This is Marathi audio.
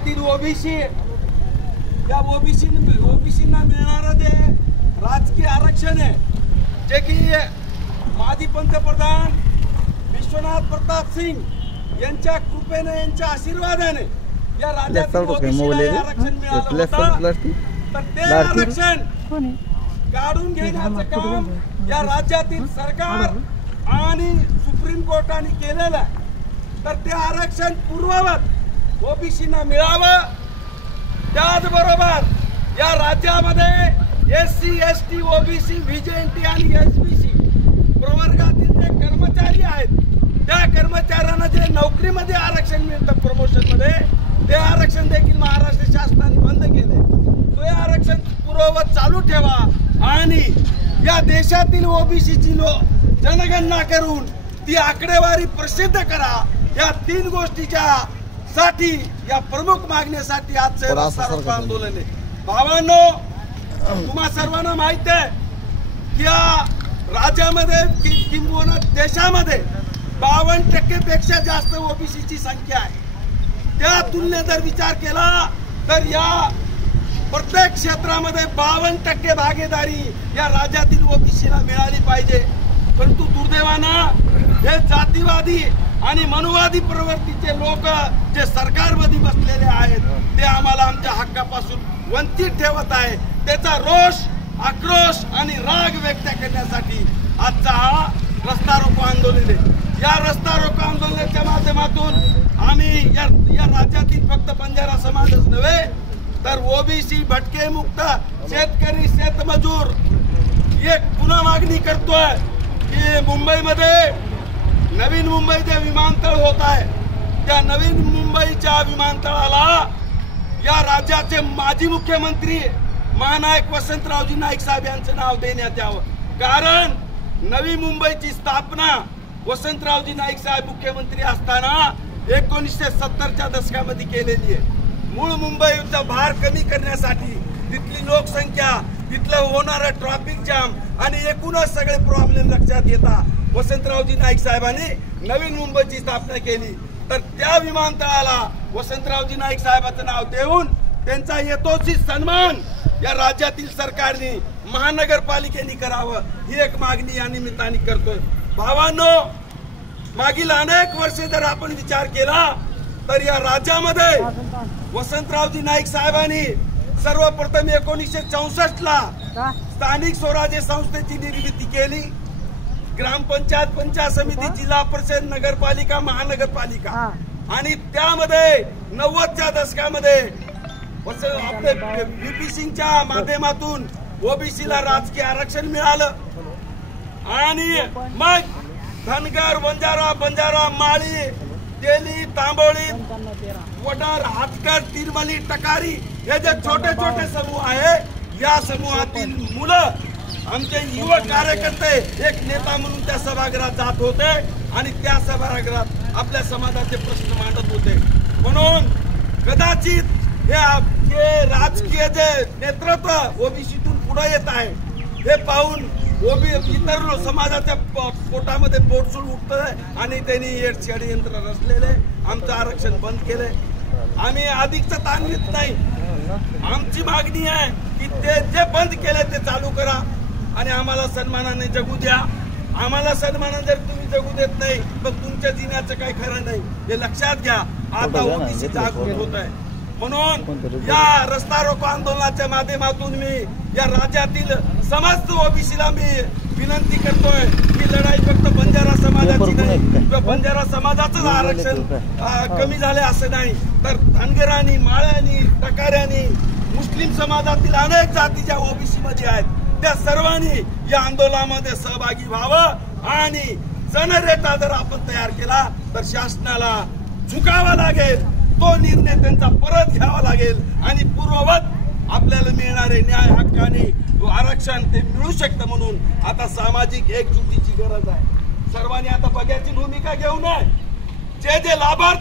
राज्यातील ओबीसी या ओबीसींना मिळणारं जे राजकीय आरक्षण आहे, जे की माजी पंतप्रधान विश्वनाथ प्रताप सिंग यांच्या कृपेने, यांच्या आशीर्वादाने या राज्यातील ओबीसीला आरक्षण मिळालं होतं, तर ते आरक्षण काढून घेण्याचं काम या राज्यातील सरकार आणि सुप्रीम कोर्टाने केलेलं आहे. तर ते आरक्षण पूर्ववत ओबीसींना मिळावं. त्याचबरोबर या राज्यामध्ये एससी, एसटी, ओबीसी, व्हीजेएनटी आणि एसबीसी प्रवर्गातील जे कर्मचारी आहेत, त्या कर्मचाऱ्यांना जे नोकरीमध्ये आरक्षण मिळतं प्रमोशन मध्ये, ते आरक्षण देखील महाराष्ट्र शासनाने बंद केले. ते आरक्षण पूर्ववत चालू ठेवा आणि या देशातील ओबीसीची जनगणना करून ती आकडेवारी प्रसिद्ध करा. या 3 गोष्टीच्या साठी, या प्रमुख मागणीसाठी आजचे रस्ता रोको आंदोलन आहे. भावांनो, तुम्हा सर्वांना माहित आहे की या राज्यामध्ये किंबहुना देशामध्ये 52% पेक्षा जास्त ओबीसीची संख्या आहे. त्या तुलनेत जर विचार केला तर या प्रत्येक क्षेत्रामध्ये 52% भागीदारी या राज्यातील ओबीसीला मिळाली पाहिजे. परंतु दुर्दैवानं हे जातीवादी आणि मनुवादी प्रवृत्तीचे लोक जे सरकारमध्ये बसलेले आहेत, ते आम्हाला आमच्या हक्कापासून वंचित ठेवत आहे. त्याचा रोष, आक्रोश आणि राग व्यक्त करण्यासाठी आजचा हा रस्ता रोको आंदोलन आहे. या रस्ता रोको आंदोलनाच्या माध्यमातून आम्ही या राज्यातील फक्त बंजारा समाजच नव्हे, तर ओबीसी, भटके मुक्त, शेतकरी, शेतमजूर एक पुन्हा मागणी करतोय की मुंबईमध्ये नवीन मुंबई जे विमानतळ होत आहे, त्या नवीन मुंबईच्या विमानतळाला या राज्याचे माजी मुख्यमंत्री महानायक वसंतरावजी नाईक साहेब यांचं नाव देण्यात यावं. कारण नवी मुंबईची स्थापना वसंतरावजी नाईक साहेब मुख्यमंत्री असताना 1970च्या दशकामध्ये केलेली आहे. मूळ मुंबईचा भार कमी करण्यासाठी, तिथली लोकसंख्या, तिथलं होणारं ट्रॅफिक जाम आणि एकूणच सगळे प्रॉब्लेम लक्षात घेता वसंतरावजी नाईक साहेबांनी नवीन मुंबईची स्थापना केली. तर त्या विमानतळाला वसंतरावजी नाईक साहेबांचं नाव देऊन त्यांचा यथोचित सन्मान या राज्यातील सरकारने, महानगरपालिकेने करावं, ही एक मागणी या निमित्ताने करतोय. भावांनो, मागील अनेक वर्षे जर आपण विचार केला तर या राज्यामध्ये वसंतरावजी नाईक साहेबांनी सर्वप्रथम 1964ला स्थानिक स्वराज्य संस्थेची निर्मिती केली. ग्रामपंचायत, पंचायत समिती, जिल्हा परिषद, नगरपालिका, महानगरपालिका आणि त्यामध्ये 90च्या दशकामध्ये आपले बीपीसीच्या माध्यमातून ओबीसीला राजकीय आरक्षण मिळालं आणि मग धनगर, बंजारा, माळी, तेली, तांबोळी, वडार, हातकर, तिरमली, टकारी हे जे छोटे छोटे समूह आहे, या समूहातील मुलं, आमचे युवक कार्यकर्ते एक नेता म्हणून त्या सभागृहात जात होते आणि त्या सभागृहात आपल्या समाजाचे प्रश्न मांडत होते. म्हणून कदाचित हे राजकीय जे नेतृत्व ओबीसीतून पुढे येत आहे, हे पाहून इतर समाजाच्या पोटामध्ये पोटसूळ उठतंय आणि त्यांनी षडयंत्र रचलेले, आमचं आरक्षण बंद केलंय. आम्ही अधिकच ताणवित नाही. आमची मागणी आहे की ते जे बंद केले ते चालू करा आणि आम्हाला सन्मानाने जगू द्या. आम्हाला सन्मानाने जर तुम्ही जगू देत नाही, मग तुमच्या जिण्याचं काही खरं नाही, हे लक्षात घ्या. आता ओबीसी जागृत होत आहे. म्हणून या रस्ता रोको आंदोलनाच्या माध्यमातून मी या राज्यातील समस्त ओबीसीला मी विनंती करतोय की लढाई फक्त बंजारा समाजाची नाही किंवा बंजारा समाजाचंच आरक्षण कमी झाले असं नाही, तर धनगरांनी, माळ्यांनी, टकाऱ्यांनी, मुस्लिम समाजातील अनेक जाती ज्या ओबीसी मध्ये आहेत, त्या सर्वांनी या आंदोलनामध्ये सहभागी व्हावं आणि जनरेटा जर आपण तयार केला तर शासनाला झुकावं लागेल. तो निर्णय त्यांचा परत घ्यावा लागेल आणि पूर्ववत आपल्याला मिळणारे न्याय, हक्काने आरक्षण ते मिळू शकतं. म्हणून आता सामाजिक एकजुटीची गरज आहे. सर्वांनी आता बघ्याची भूमिका घेऊ नये. जे लाभार्थी